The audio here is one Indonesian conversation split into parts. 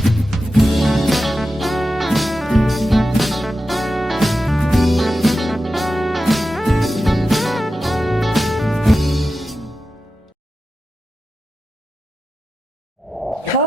Halo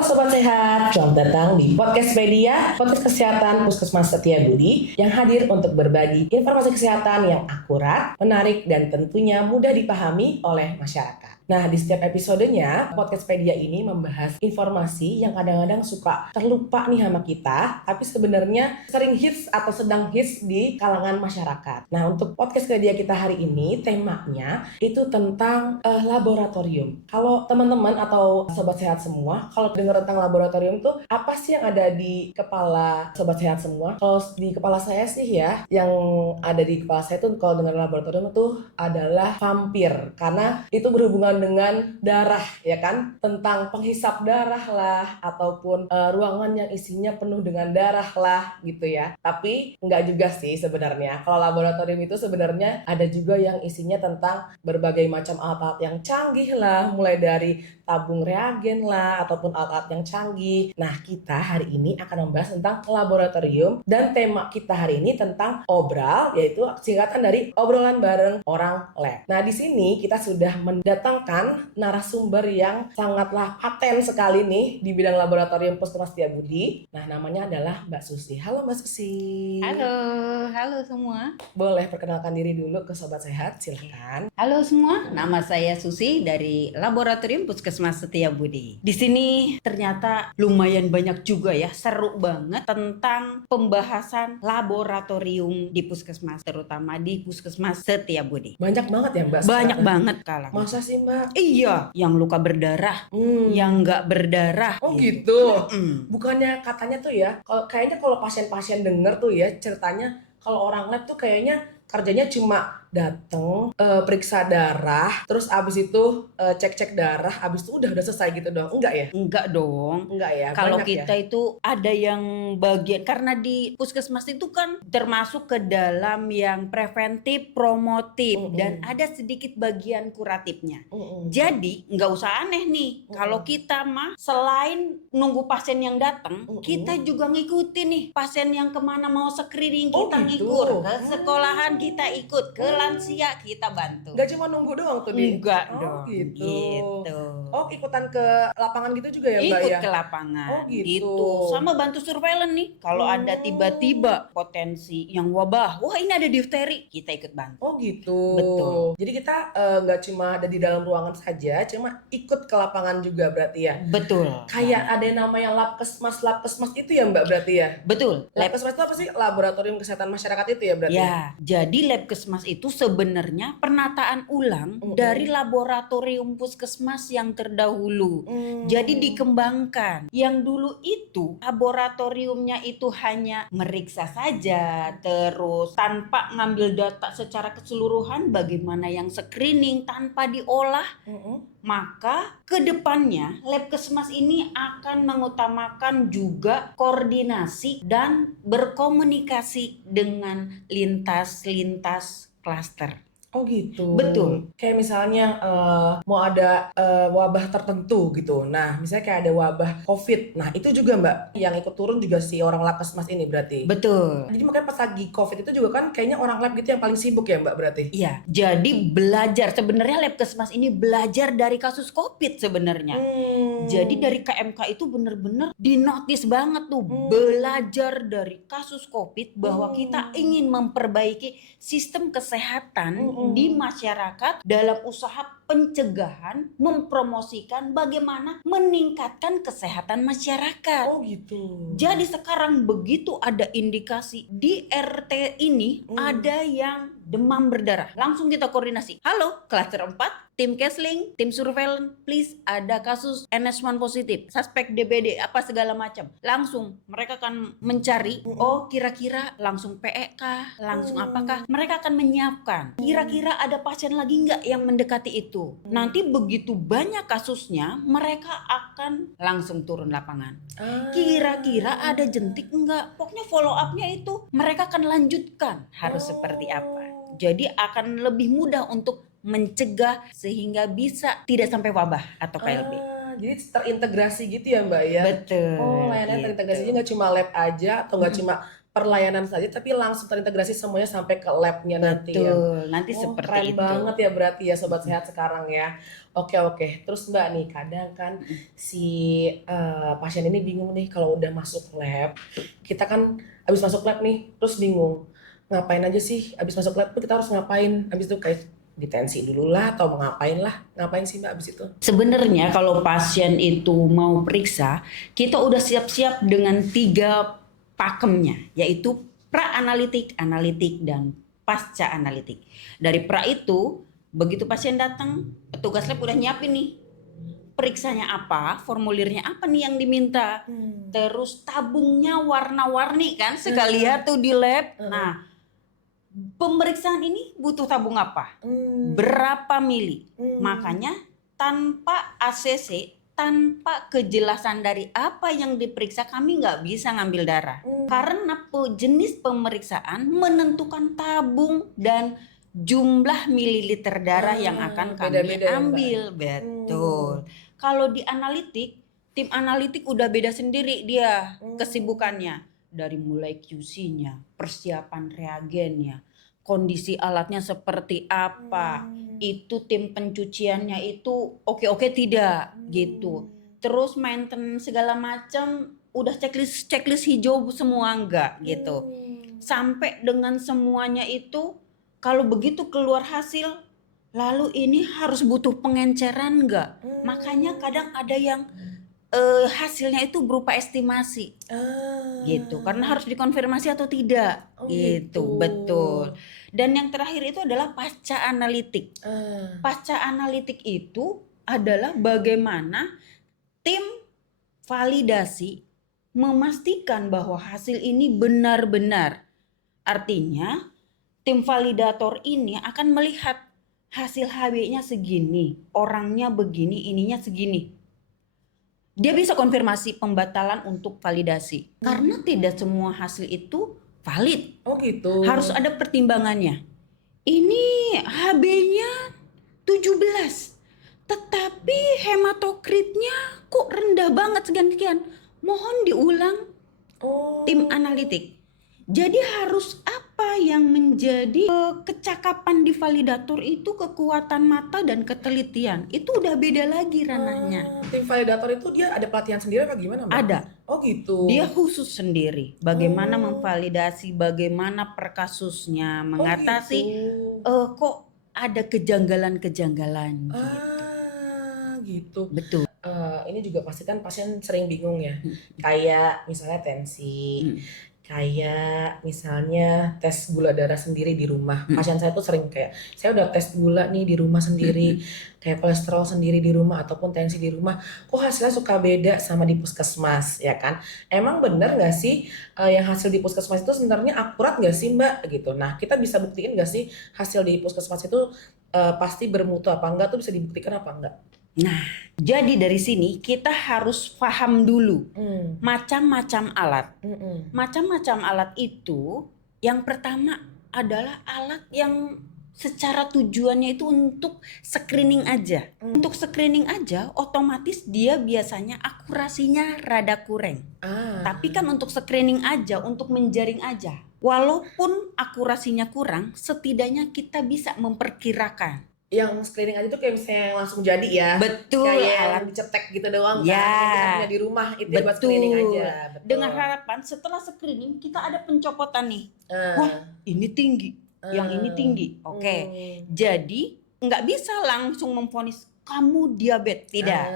Sobat Sehat, selamat datang di Podcast Media, podcast kesehatan Puskesmas Setiabudi yang hadir untuk berbagi informasi kesehatan yang akurat, menarik, dan tentunya mudah dipahami oleh masyarakat. Nah, di setiap episodenya, Podcastpedia ini membahas informasi yang kadang-kadang suka terlupa nih sama kita, tapi sebenarnya sering hits atau sedang hits di kalangan masyarakat. Nah, untuk Podcastpedia kita hari ini, temanya itu tentang laboratorium. Kalau teman-teman atau sobat sehat semua, kalau dengar tentang laboratorium tuh, apa sih yang ada di kepala sobat sehat semua? Kalau di kepala saya sih ya, yang ada di kepala saya tuh kalau dengar laboratorium itu adalah vampir, karena itu berhubungan dengan darah, ya kan, tentang penghisap darah lah ataupun ruangan yang isinya penuh dengan darah lah gitu ya. Tapi enggak juga sih sebenarnya. Kalau laboratorium itu sebenarnya ada juga yang isinya tentang berbagai macam alat-alat yang canggih lah, mulai dari tabung reagen lah ataupun alat-alat yang canggih. Nah, kita hari ini akan membahas tentang laboratorium dan tema kita hari ini tentang obral, yaitu singkatan dari obrolan bareng orang lab. Nah, di sini kita sudah mendatangkan narasumber yang sangatlah paten sekali nih di bidang laboratorium Puskesmas Setiabudi. Nah, namanya adalah Mbak Susi. Halo Mbak Susi. Halo semua. Boleh perkenalkan diri dulu ke Sobat Sehat, silahkan. Halo semua, nama saya Susi dari Laboratorium Puskesmas Setiabudi. Di sini ternyata lumayan banyak juga ya, seru banget tentang pembahasan laboratorium di Puskesmas, terutama di Puskesmas Setiabudi. Banyak banget ya Mbak? Banyak sekarang. banget kalah. Masa sih Mbak? Iya, yang luka berdarah, yang nggak berdarah. Oh gitu. Mm-mm. Bukannya katanya tuh ya, kayaknya kalau pasien-pasien denger tuh ya ceritanya, kalau orang lab tuh kayaknya kerjanya cuma dateng, periksa darah, terus abis itu cek-cek darah, abis itu udah selesai gitu doang. Enggak ya? Enggak dong. Enggak ya? Kalau Banyak kita ya? itu ada yang bagian, karena di puskesmas itu kan termasuk ke dalam yang preventif, promotif, dan ada sedikit bagian kuratifnya. Jadi nggak usah aneh nih. Kalau kita mah selain nunggu pasien yang datang, kita juga ngikutin nih pasien yang kemana mau screening, Oh, kita gitu. ngikut ke sekolahan, kita ikut ke lansia, kita bantu. Nggak cuma nunggu doang tuh di? Enggak Oh dong. gitu. Oh, ikutan ke lapangan gitu juga ya Mbak Ikut ya? ke lapangan. Oh, gitu. Sama bantu surveillance nih. Kalau ada tiba-tiba potensi yang wabah, wah ini ada difteri, kita ikut bantu. Oh gitu. Betul. Jadi kita nggak cuma ada di dalam ruangan saja, cuma ikut ke lapangan juga berarti ya? Betul. Kayak ada yang namanya labkesmas itu ya Mbak berarti ya? Betul. Labkesmas itu apa sih? Laboratorium Kesehatan Masyarakat itu ya berarti? Ya, jadi Labkesmas itu sebenarnya penataan ulang dari laboratorium puskesmas yang terdahulu. Jadi dikembangkan. Yang dulu itu laboratoriumnya itu hanya meriksa saja, terus tanpa ngambil data secara keseluruhan, bagaimana yang screening tanpa diolah. Maka kedepannya Labkesmas ini akan mengutamakan juga koordinasi dan berkomunikasi dengan lintas klaster. Oh gitu. Betul. Kayak misalnya mau ada wabah tertentu gitu. Nah, misalnya kayak ada wabah COVID. Nah, itu juga Mbak yang ikut turun juga si orang labkesmas ini berarti. Betul. Jadi makanya pas lagi COVID itu juga kan kayaknya orang lab gitu yang paling sibuk ya Mbak berarti. Iya, jadi belajar sebenarnya Labkesmas ini belajar dari kasus COVID sebenarnya. Jadi dari KMK itu benar-benar dinotis banget tuh, belajar dari kasus COVID bahwa kita ingin memperbaiki sistem kesehatan di masyarakat dalam usaha pencegahan, mempromosikan bagaimana meningkatkan kesehatan masyarakat. Oh gitu. Jadi sekarang begitu ada indikasi di RT ini ada yang demam berdarah, langsung kita koordinasi. Halo, klaster 4, tim Kesling, tim surveillance, please ada kasus NS1 positif, suspek DBD, apa segala macam. Langsung mereka akan mencari, oh kira-kira langsung PE kah, langsung apakah. Mereka akan menyiapkan, kira-kira ada pasien lagi nggak yang mendekati itu. Nanti begitu banyak kasusnya, mereka akan langsung turun lapangan. Kira-kira ada jentik enggak? Pokoknya follow up-nya itu mereka akan lanjutkan harus seperti apa. Jadi akan lebih mudah untuk mencegah sehingga bisa tidak sampai wabah atau KLB. Jadi terintegrasi gitu ya Mbak ya? Betul. Oh, layanannya gitu. terintegrasinya nggak cuma lab aja atau nggak cuma perlayanan saja, tapi langsung terintegrasi semuanya sampai ke labnya nanti ya. Betul, nanti Oh, seperti keren itu. banget ya berarti ya Sobat Sehat sekarang ya. Oke. Terus Mbak nih, kadang kan si pasien ini bingung nih kalau udah masuk lab. Kita kan abis masuk lab nih, terus bingung. Ngapain aja sih? Abis masuk lab tuh kita harus ngapain? Abis itu kayak ditensi dulu lah atau mau ngapain lah. Ngapain sih Mbak abis itu? Sebenarnya kalau pasien itu mau periksa, kita udah siap-siap dengan 3 pakemnya, yaitu pra-analitik, analitik, dan pasca-analitik. Dari pra itu, begitu pasien datang, petugas lab udah nyiapin nih, periksanya apa, formulirnya apa nih yang diminta. Terus tabungnya warna-warni kan, sekalian tuh di lab. Nah, pemeriksaan ini butuh tabung apa? Berapa mili? Makanya tanpa ACC, tanpa kejelasan dari apa yang diperiksa, kami nggak bisa ngambil darah. Karena jenis pemeriksaan menentukan tabung dan jumlah mililiter darah yang akan kami beda-beda ya, Mbak? ambil. Betul. Kalau di analitik, tim analitik udah beda sendiri dia kesibukannya. Dari mulai QC-nya, persiapan reagennya, kondisi alatnya seperti apa, itu tim pencuciannya itu oke tidak gitu. Terus maintenance segala macam udah checklist hijau semua enggak gitu. Sampai dengan semuanya itu kalau begitu keluar hasil, lalu ini harus butuh pengenceran enggak? Makanya kadang ada yang hasilnya itu berupa estimasi gitu, karena harus dikonfirmasi atau tidak gitu. Betul. Dan yang terakhir itu adalah pasca analitik. Pasca analitik itu adalah bagaimana tim validasi memastikan bahwa hasil ini benar-benar. Artinya tim validator ini akan melihat hasil HB-nya segini, orangnya begini, ininya segini. Dia bisa konfirmasi pembatalan untuk validasi. Karena tidak semua hasil itu valid. Oh gitu. Harus ada pertimbangannya. Ini HB-nya 17. Tetapi hematokritnya kok rendah banget sekian-sekian. Mohon diulang tim analitik. Jadi harus apa yang menjadi kecakapan di validator itu, kekuatan mata dan ketelitian. Itu udah beda lagi ranahnya. Tim validator itu dia ada pelatihan sendiri apa gimana Mbak? Ada. Oh gitu. Dia khusus sendiri. Bagaimana memvalidasi, bagaimana per kasusnya, mengatasi kok ada kejanggalan-kejanggalan gitu. Betul. Ini juga pasti kan pasien sering bingung ya. Kayak misalnya tensi, kayak misalnya tes gula darah sendiri di rumah. Pasien saya tuh sering kayak, saya udah tes gula nih di rumah sendiri, kayak kolesterol sendiri di rumah ataupun tensi di rumah, kok hasilnya suka beda sama di puskesmas, ya kan? Emang bener nggak sih yang hasil di puskesmas itu sebenarnya akurat nggak sih Mbak gitu? Nah kita bisa buktiin nggak sih hasil di puskesmas itu pasti bermutu apa enggak, tuh bisa dibuktikan apa enggak? Nah, jadi dari sini kita harus paham dulu macam-macam alat. Macam-macam alat itu, yang pertama adalah alat yang secara tujuannya itu untuk screening aja. Untuk screening aja, otomatis dia biasanya akurasinya rada kurang. Tapi kan untuk screening aja, untuk menjaring aja, walaupun akurasinya kurang, setidaknya kita bisa memperkirakan. Yang screening aja tuh kayak misalnya yang langsung jadi ya. Betul. Kayak alat dicetek gitu doang ya. Kan. Yang kita punya di rumah itu buat screening aja. Betul. Dengan harapan setelah screening kita ada pencopotan nih. Wah ini tinggi, yang ini tinggi. Oke. Jadi nggak bisa langsung memvonis kamu diabetes. Tidak.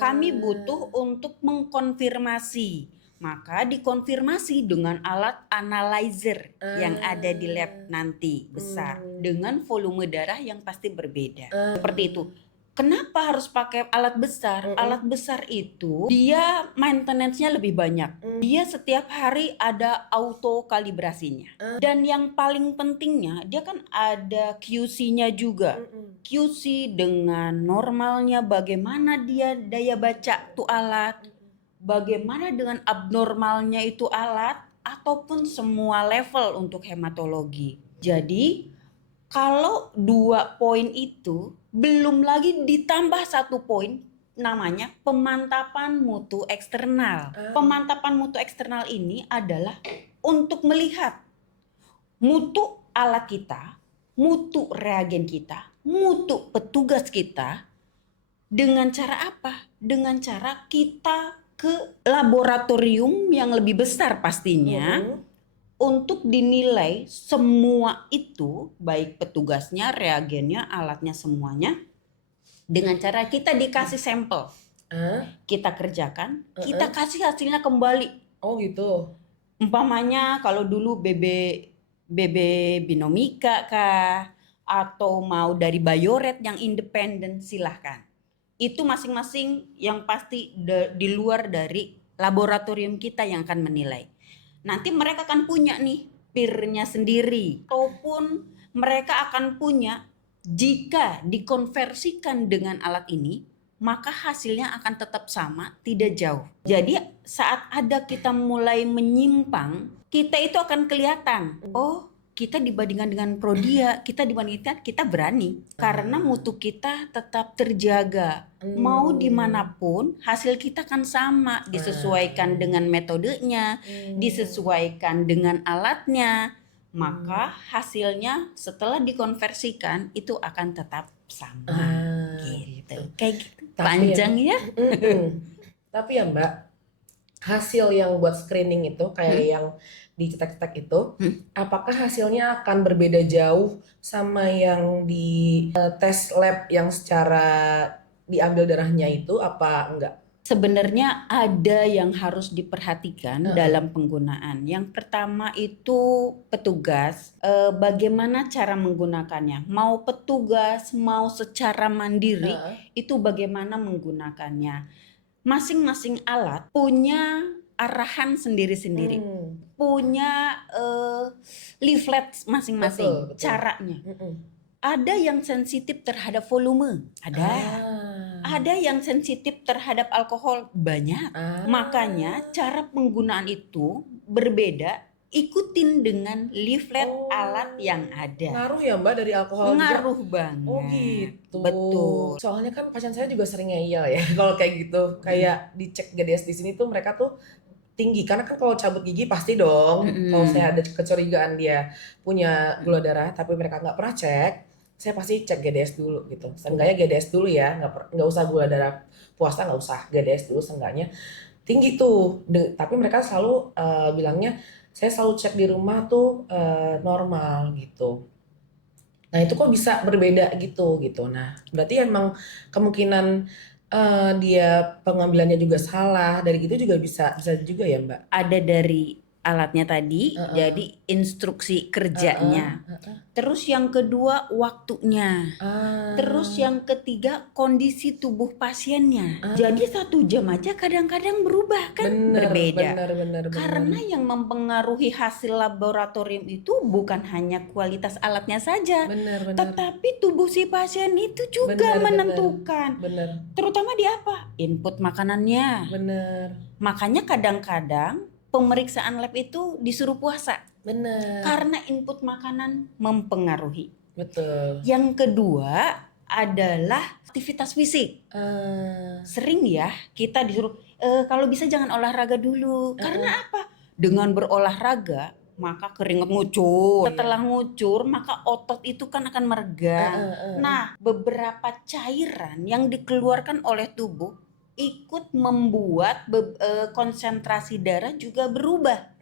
Kami butuh untuk mengkonfirmasi. Maka dikonfirmasi dengan alat analyzer yang ada di lab nanti besar dengan volume darah yang pasti berbeda. Seperti itu. Kenapa harus pakai alat besar? Alat besar itu dia maintenance-nya lebih banyak. Dia setiap hari ada auto kalibrasinya. Dan yang paling pentingnya dia kan ada QC-nya juga. QC dengan normalnya, bagaimana dia daya baca tuh alat. Bagaimana dengan abnormalnya itu alat ataupun semua level untuk hematologi. Jadi kalau 2 poin itu belum lagi ditambah 1 poin, namanya pemantapan mutu eksternal. Pemantapan mutu eksternal ini adalah untuk melihat mutu alat kita, mutu reagen kita, mutu petugas kita. Dengan cara apa? Dengan cara kita ke laboratorium yang lebih besar pastinya untuk dinilai semua itu, baik petugasnya, reagennya, alatnya, semuanya. Dengan cara kita dikasih sampel, kita kerjakan, kita kasih hasilnya kembali. Oh gitu. Umpamanya kalau dulu BB Binomika kah, atau mau dari Bayoret yang independen, silahkan. Itu masing-masing yang pasti di luar dari laboratorium kita yang akan menilai. Nanti mereka akan punya nih peer-nya sendiri, ataupun mereka akan punya, jika dikonversikan dengan alat ini maka hasilnya akan tetap sama, tidak jauh. Jadi saat ada kita mulai menyimpang, kita itu akan kelihatan, oh kita dibandingkan dengan Prodia, kita dibandingkan, kita berani karena mutu kita tetap terjaga. Mau dimanapun hasil kita kan sama, disesuaikan dengan metodenya, disesuaikan dengan alatnya, maka hasilnya setelah dikonversikan itu akan tetap sama. Gitu. Kayak gitu. Panjang ya. Tapi ya Mbak, hasil yang buat screening itu kayak yang dicetak-cetak itu, apakah hasilnya akan berbeda jauh sama yang di tes lab yang secara diambil darahnya itu apa enggak? Sebenarnya ada yang harus diperhatikan dalam penggunaan. Yang pertama itu petugas, bagaimana cara menggunakannya. Mau petugas, mau secara mandiri, itu bagaimana menggunakannya. Masing-masing alat punya arahan sendiri-sendiri, punya leaflet masing-masing, caranya. Ada yang sensitif terhadap volume, ada yang sensitif terhadap alkohol, banyak. Makanya cara penggunaan itu berbeda, ikutin dengan leaflet alat yang ada. Ngaruh ya Mbak dari alkohol? Ngaruh banget. Oh gitu. Betul. Soalnya kan pasien saya juga sering ngeyel ya kalau kayak gitu. Kayak dicek GDS di sini tuh mereka tuh tinggi, karena kan kalau cabut gigi pasti dong. Kalau saya ada kecurigaan dia punya gula darah tapi mereka nggak pernah cek, saya pasti cek GDS dulu gitu. Seenggaknya GDS dulu ya, nggak usah gula darah puasa, nggak usah, GDS dulu seenggaknya tinggi tuh. Tapi mereka selalu bilangnya saya selalu cek di rumah tuh normal gitu. Nah itu kok bisa berbeda gitu. Nah berarti emang kemungkinan dia pengambilannya juga salah, dari gitu juga bisa juga ya Mbak? Ada dari alatnya tadi, jadi instruksi kerjanya. Terus yang kedua waktunya. Terus yang ketiga kondisi tubuh pasiennya. Jadi 1 jam aja kadang-kadang berubah kan, berbeda. Bener. Karena yang mempengaruhi hasil laboratorium itu bukan hanya kualitas alatnya saja, tetapi tubuh si pasien itu juga menentukan. Terutama di apa? Input makanannya. Makanya kadang-kadang pemeriksaan lab itu disuruh puasa. Karena input makanan mempengaruhi. Yang kedua adalah aktivitas fisik. Sering ya kita disuruh kalau bisa jangan olahraga dulu. Karena apa? Dengan berolahraga maka keringat ngucur. Setelah ngucur maka otot itu kan akan meregang. Nah, beberapa cairan yang dikeluarkan oleh tubuh ikut membuat konsentrasi darah juga berubah.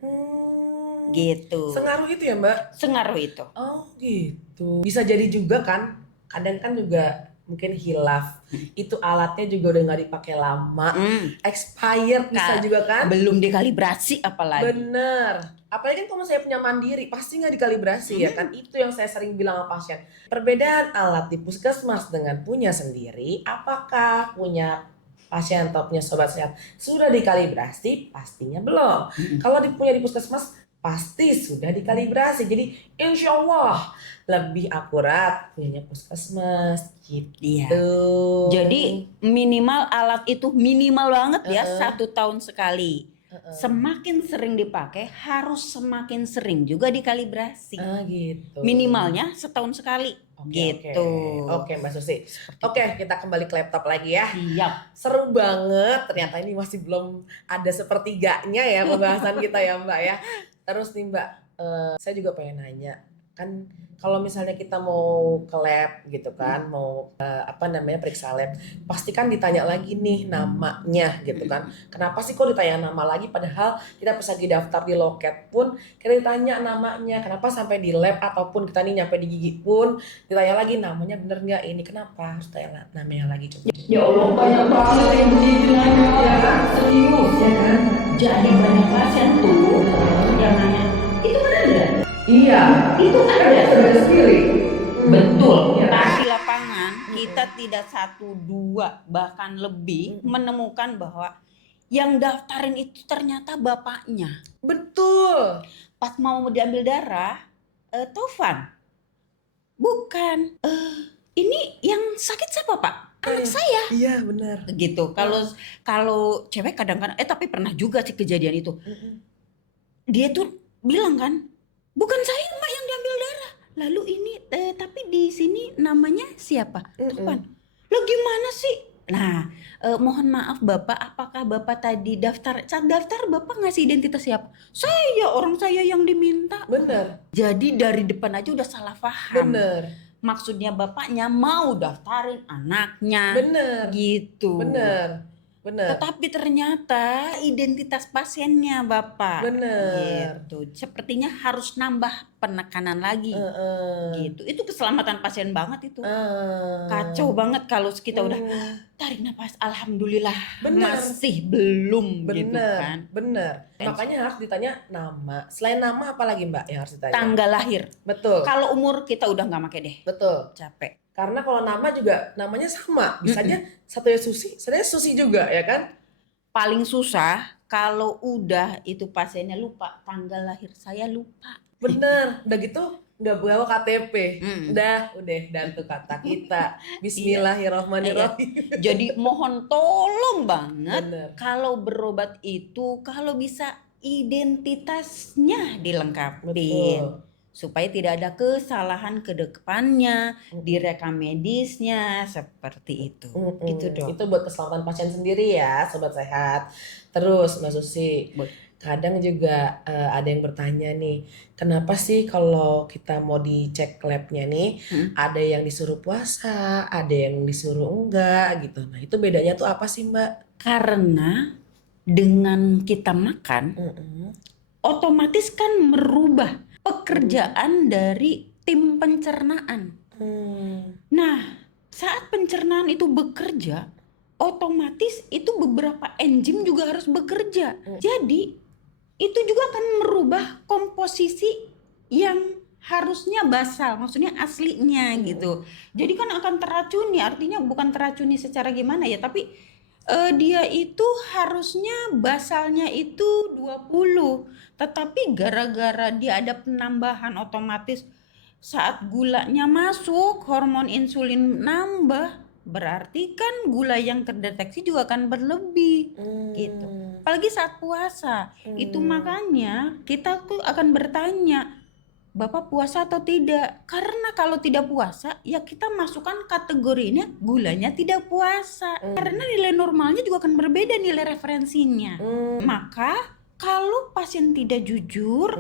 Gitu. Sengaruh itu ya Mbak? Sengaruh itu. Oh gitu. Bisa jadi juga kan, kadang kan juga mungkin hilaf. Itu alatnya juga udah nggak dipakai lama, expired bisa juga kan? Belum dikalibrasi apalagi. Bener. Apalagi kan kalau saya punya mandiri, pasti nggak dikalibrasi ya kan? Itu yang saya sering bilang sama pasien. Perbedaan alat di puskesmas dengan punya sendiri, apakah punya pasien atau punya sobat sehat sudah dikalibrasi? Pastinya belum. Kalau punya di puskesmas pasti sudah dikalibrasi. Jadi insya Allah lebih akurat punyanya puskesmas gitu. Iya. Jadi minimal alat itu minimal banget ya 1 tahun sekali. Semakin sering dipakai harus semakin sering juga dikalibrasi. Gitu. Minimalnya setahun sekali. Gitu. Oke, Mbak Susi. Seperti Oke, kita kembali ke laptop lagi ya. Siap. Seru banget. Ternyata ini masih belum ada sepertiganya ya pembahasan kita ya, Mbak ya. Terus nih, Mbak, saya juga pengen nanya. Kan kalau misalnya kita mau ke lab gitu kan, mau periksa lab, pasti kan ditanya lagi nih namanya gitu kan. Kenapa sih kok ditanya nama lagi, padahal kita pas lagi daftar di loket pun kita ditanya namanya. Kenapa sampai di lab ataupun kita nih nyampe di gigi pun ditanya lagi namanya bener nggak, ini kenapa harus tanya namanya lagi, coba. Ya Allah, banyak banget yang begitu nanya. Serius ya kan? Jadi banyak pasien tuh yang nanya, itu benar nggak? Iya, Itu ada. saudara sendiri. Betul. Iya. Tapi di lapangan kita tidak 1, 2 bahkan lebih menemukan bahwa yang daftarin itu ternyata bapaknya. Betul. Pas mau diambil darah, Tovan, bukan. Ini yang sakit siapa Pak? Anak saya. Iya, benar. Gitu. Kalau cewek kadang-kadang, tapi pernah juga sih kejadian itu. Dia tuh bilang kan, bukan saya Mbak yang diambil darah. Lalu ini tapi di sini namanya siapa? Tovan. Lo gimana sih? Nah, mohon maaf Bapak, apakah Bapak tadi saat daftar Bapak ngasih identitas siapa? Saya, orang saya yang diminta. Bener. Jadi dari depan aja udah salah paham. Bener. Maksudnya bapaknya mau daftarin anaknya. Bener. Gitu. Bener. Tetapi ternyata identitas pasiennya Bapak. Bener. Gitu. Sepertinya harus nambah penekanan lagi. Gitu. Itu keselamatan pasien banget itu. Kacau banget kalau kita udah tarik nafas, alhamdulillah. Bener. Masih belum gitu Bener. kan. Bener. Makanya harus ditanya nama. Selain nama apa lagi Mbak yang harus ditanya? Tanggal lahir. Betul. Kalau umur kita udah nggak pakai deh. Betul. Capek. Karena kalau nama juga namanya sama, bisa aja satunya Susi juga ya kan? Paling susah kalau udah itu pasiennya lupa tanggal lahir, saya lupa. Bener, udah gitu nggak bawa KTP, udah dan tuh kata kita, Bismillahirrohmanirrohim. Jadi mohon tolong banget Bener. kalau berobat itu kalau bisa identitasnya dilengkapin. Betul. Supaya tidak ada kesalahan ke depannya, di rekam medisnya, seperti itu. Gitu dong. Itu buat keselamatan pasien sendiri ya, Sobat Sehat. Terus Mbak Susi, kadang juga ada yang bertanya nih, kenapa sih kalau kita mau dicek labnya nih, ada yang disuruh puasa, ada yang disuruh enggak gitu. Nah itu bedanya tuh apa sih Mbak? Karena dengan kita makan, otomatis kan merubah pekerjaan dari tim pencernaan. Nah, saat pencernaan itu bekerja, otomatis itu beberapa enzim juga harus bekerja. Jadi, itu juga akan merubah komposisi yang harusnya basal, maksudnya aslinya gitu. Jadi kan akan teracuni, artinya bukan teracuni secara gimana ya, tapi dia itu harusnya basalnya itu 20, tetapi gara-gara dia ada penambahan otomatis saat gulanya masuk, hormon insulin nambah, berarti kan gula yang terdeteksi juga akan berlebih gitu. Apalagi saat puasa. Itu makanya kita tuh akan bertanya, Bapak puasa atau tidak? Karena kalau tidak puasa, ya kita masukkan kategorinya gulanya tidak puasa. Karena nilai normalnya juga akan berbeda nilai referensinya. Maka kalau pasien tidak jujur,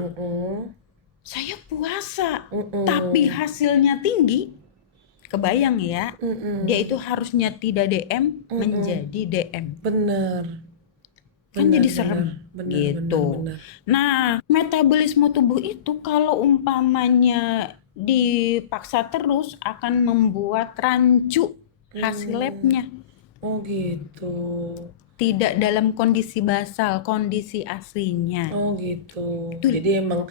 saya puasa, tapi hasilnya tinggi, kebayang ya, dia itu harusnya tidak DM menjadi DM. Bener. Kan jadi serem gitu. Bener. Nah, metabolisme tubuh itu kalau umpamanya dipaksa terus akan membuat rancu hasil labnya. Oh gitu. Tidak dalam kondisi basal, kondisi aslinya. Oh gitu. Betul. Jadi emang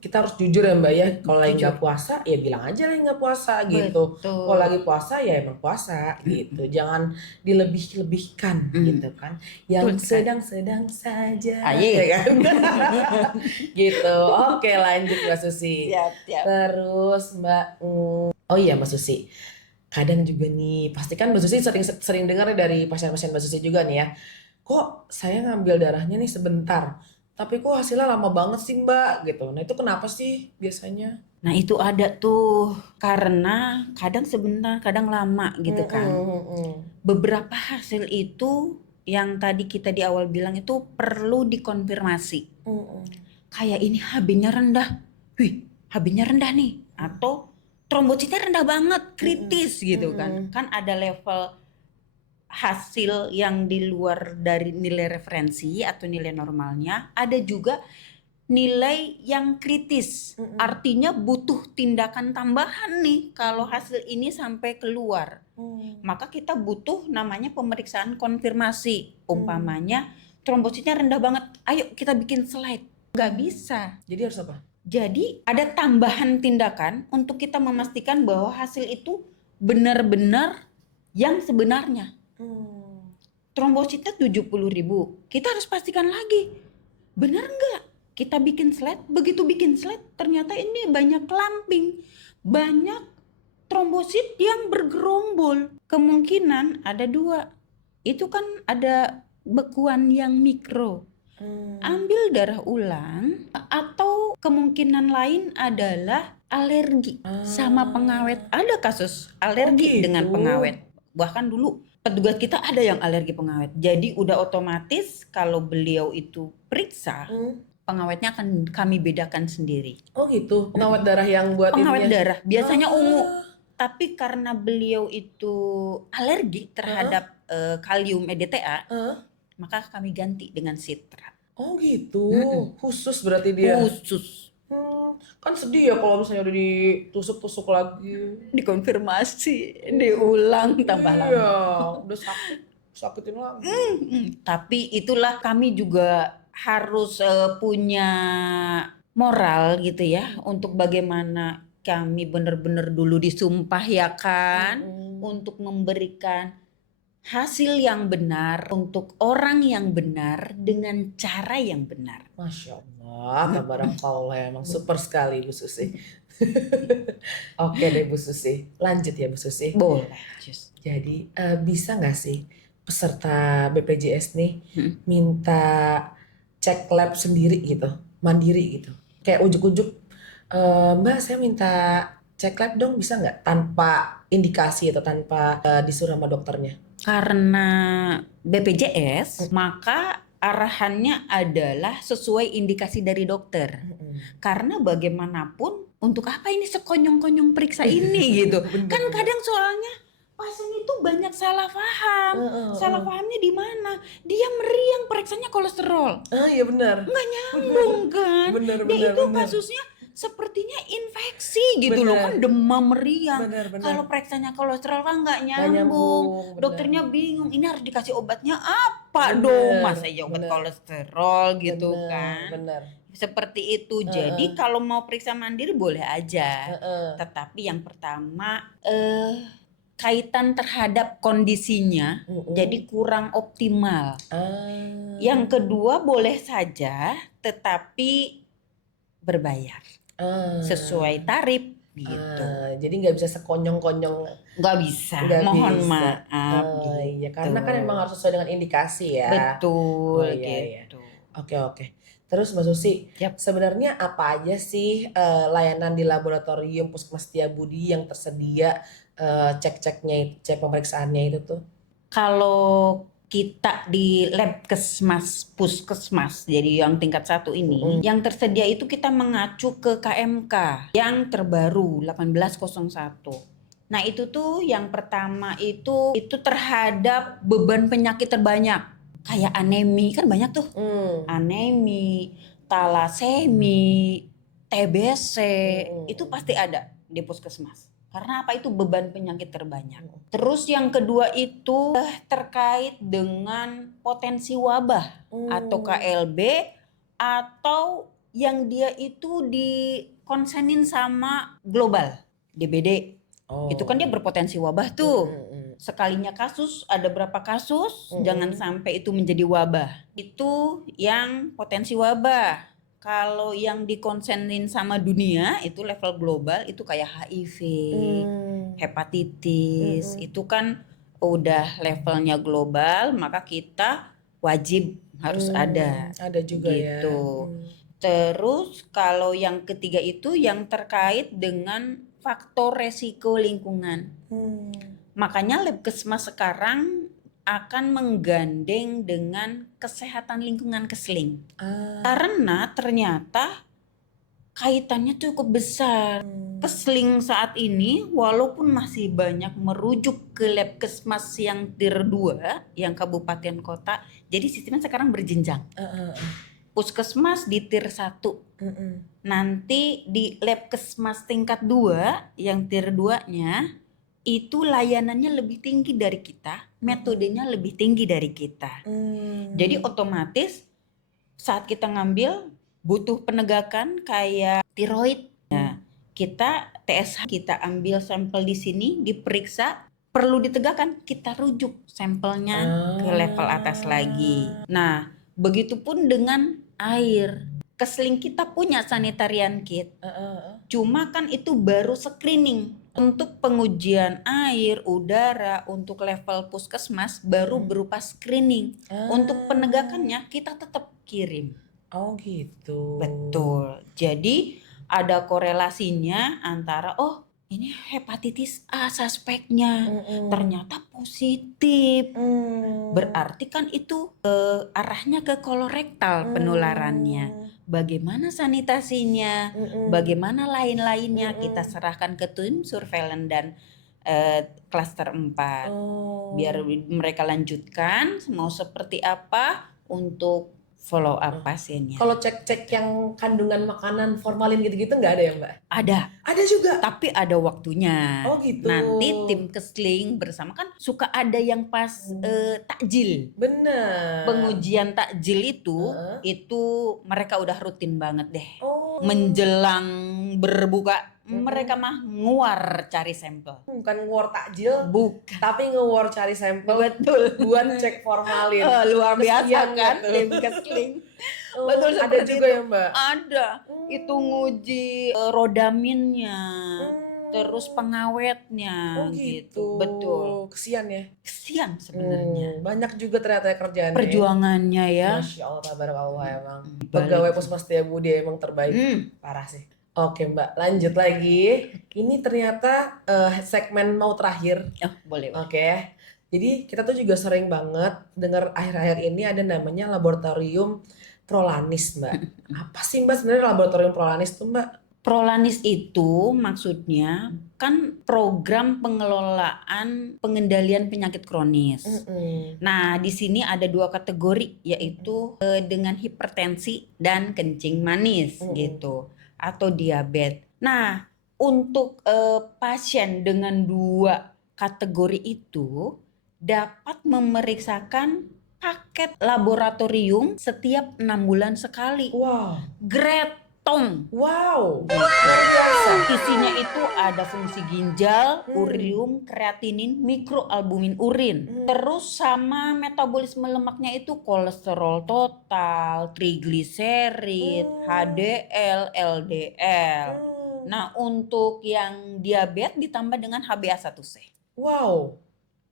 kita harus jujur ya Mbak ya. Kalau lagi Jujur. nggak puasa ya bilang aja lagi nggak puasa gitu. Betul. Kalau lagi puasa ya emang puasa gitu. Jangan dilebih-lebihkan gitu kan. Yang Betul. sedang-sedang saja. Aye. Ya kan? Gitu. Oke, lanjut Mbak Susi. Siap. Terus Mbak, oh iya Mbak Susi. Kadang juga nih, pasti kan Mbak Susi sering dengar dari pasien-pasien Mbak Susi juga nih ya. Kok saya ngambil darahnya nih sebentar, tapi kok hasilnya lama banget sih Mbak gitu. Nah itu kenapa sih biasanya? Nah itu ada tuh karena kadang sebentar, kadang lama gitu kan. Beberapa hasil itu yang tadi kita di awal bilang itu perlu dikonfirmasi. Kayak ini HB-nya rendah, wih HB-nya rendah nih, atau trombositnya rendah banget, kritis gitu kan. Kan ada level hasil yang di luar dari nilai referensi atau nilai normalnya, ada juga nilai yang kritis. Artinya butuh tindakan tambahan nih kalau hasil ini sampai keluar. Maka kita butuh namanya pemeriksaan konfirmasi. Umpamanya trombositnya rendah banget, ayo kita bikin slide. Nggak bisa. Jadi harus apa? Jadi ada tambahan tindakan untuk kita memastikan bahwa hasil itu benar-benar yang sebenarnya. Trombositnya 70.000, kita harus pastikan lagi, benar nggak? Kita bikin slide, begitu bikin slide ternyata ini banyak clumping, banyak trombosit yang bergerombol. Kemungkinan ada dua, itu kan ada bekuan yang mikro. Ambil darah ulang, atau kemungkinan lain adalah alergi sama pengawet. Ada kasus alergi dengan pengawet. Bahkan dulu petugas kita ada yang alergi pengawet. Jadi udah otomatis kalau beliau itu periksa, pengawetnya akan kami bedakan sendiri. Oh gitu, pengawet darah yang buat Pengawet ininya. darah biasanya ungu, tapi karena beliau itu alergi terhadap kalium EDTA, maka kami ganti dengan Citra. Oh gitu, khusus berarti dia. Khusus. Kan sedih ya kalau misalnya udah ditusuk-tusuk lagi. Dikonfirmasi, diulang tambah lama. Iya, udah sakitin lagi. Tapi itulah kami juga harus punya moral gitu ya, untuk bagaimana kami benar-benar dulu disumpah ya kan, untuk memberikan hasil yang benar untuk orang yang benar dengan cara yang benar. Masya Allah, tabarakallah, emang super sekali Bu Susi. Oke deh Bu Susi, lanjut ya Bu Susi. Boleh. Jadi bisa nggak sih peserta BPJS nih minta cek lab sendiri gitu, mandiri gitu. Kayak ujuk-ujuk, Mbak saya minta cek lab dong, bisa nggak? Tanpa indikasi atau tanpa disuruh sama dokternya. Karena BPJS, maka arahannya adalah sesuai indikasi dari dokter. Karena bagaimanapun, untuk apa ini sekonyong-konyong periksa ini gitu. Kan kadang soalnya pasien itu banyak salah paham. Salah pahamnya di mana? Dia meriang periksanya kolesterol. Iya benar. Nggak nyambung kan? Benar. Dia itu kasusnya sepertinya infeksi gitu loh, kan demam meriang. Kalau periksanya kolesterol kan nggak nyambung. Dokternya bingung, ini harus dikasih obatnya apa dong? Masa ya obat kolesterol gitu kan? Seperti itu. Jadi kalau mau periksa mandiri boleh aja. Tetapi yang pertama kaitan terhadap kondisinya jadi kurang optimal. Yang kedua boleh saja, tetapi berbayar sesuai tarif gitu. Jadi nggak bisa sekonyong-konyong. Nggak bisa. Nggak Mohon bisa. maaf. Iya, karena kan emang harus sesuai dengan indikasi ya. Betul Iya. gitu. Oke. Terus Mbak Susi, sebenarnya apa aja sih layanan di laboratorium Puskesmas Setiabudi yang tersedia, cek-ceknya, cek pemeriksaannya itu tuh? Kalau kita di lab kesmas puskesmas, jadi yang tingkat 1 ini, yang tersedia itu kita mengacu ke KMK yang terbaru 1801. Nah itu tuh yang pertama itu terhadap beban penyakit terbanyak. Kayak anemi, kan banyak tuh. Anemi, talasemi, TBC, itu pasti ada di puskesmas. Karena apa? Itu beban penyakit terbanyak. Terus yang kedua itu terkait dengan potensi wabah atau KLB, atau yang dia itu dikonsenin sama global, DBD. Itu kan dia berpotensi wabah tuh. Sekalinya kasus, ada berapa kasus, jangan sampai itu menjadi wabah. Itu yang potensi wabah. Kalau yang dikonsenin sama dunia itu level global, itu kayak HIV, hepatitis, itu kan udah levelnya global, maka kita wajib harus ada. Ada juga gitu. Terus kalau yang ketiga itu yang terkait dengan faktor resiko lingkungan. Makanya Labkesmas sekarang akan menggandeng dengan kesehatan lingkungan Kesling. Karena ternyata kaitannya cukup besar. Kesling saat ini walaupun masih banyak merujuk ke Labkesmas yang tier 2 yang kabupaten kota, jadi sistemnya sekarang berjenjang. Puskesmas di tier 1. Nanti di Labkesmas tingkat 2 yang tier 2-nya itu layanannya lebih tinggi dari kita, metodenya lebih tinggi dari kita. Jadi otomatis saat kita ngambil butuh penegakan kayak tiroid. Nah, kita TSH kita ambil sampel di sini diperiksa, perlu ditegakkan, kita rujuk sampelnya ke level atas lagi. Nah, begitupun dengan air. Kesling kita punya sanitarian kit. Cuma kan itu baru screening. Untuk pengujian air, udara, untuk level puskesmas baru berupa screening. Untuk penegakannya kita tetap kirim. Oh gitu. Betul. Jadi ada korelasinya antara ini hepatitis A suspeknya ternyata positif. Berarti kan itu arahnya ke kolorektal penularannya. Bagaimana sanitasinya, bagaimana lain-lainnya kita serahkan ke tim surveillance dan klaster 4. Biar mereka lanjutkan mau seperti apa untuk follow up pasiennya. Kalau cek-cek yang kandungan makanan formalin gitu-gitu nggak ada ya Mbak? Ada. Ada juga. Tapi ada waktunya. Oh gitu. Nanti tim Kesling bersama kan suka ada yang pas takjil. Bener. Pengujian takjil itu mereka udah rutin banget deh. Menjelang berbuka mereka mah nguar cari sampel. Bukan nguar takjil, bukan. Tapi nguar cari sampel. Betul. Buat cek formalin. Luar biasa kan gitu. tim Kesling. Betul, ada juga ya Mbak? Ada. Itu nguji rodaminnya. Terus pengawetnya gitu. Betul. Kesian ya? Kesian sebenarnya. Banyak juga ternyata kerjaannya. Perjuangannya ya. Masya Allah, tabarakallah emang. Pegawai Puskesmas Setiabudi emang terbaik. Parah sih. Oke Mbak, lanjut lagi. Ini ternyata segmen mau terakhir. Boleh. Oke. Jadi kita tuh juga sering banget dengar akhir-akhir ini ada namanya laboratorium Prolanis Mbak. Apa sih Mbak sebenarnya laboratorium Prolanis tuh Mbak? Prolanis itu maksudnya kan program pengelolaan pengendalian penyakit kronis. Nah, di sini ada 2 kategori yaitu dengan hipertensi dan kencing manis gitu atau diabetes. Nah, untuk pasien dengan 2 kategori itu dapat memeriksakan paket laboratorium setiap 6 bulan sekali. Wow. Grade tong. Wow. Isinya itu ada fungsi ginjal, urium, kreatinin, mikroalbumin urin. Terus sama metabolisme lemaknya itu kolesterol total, trigliserid, HDL, LDL. Nah, untuk yang diabetes ditambah dengan HbA1c. Wow.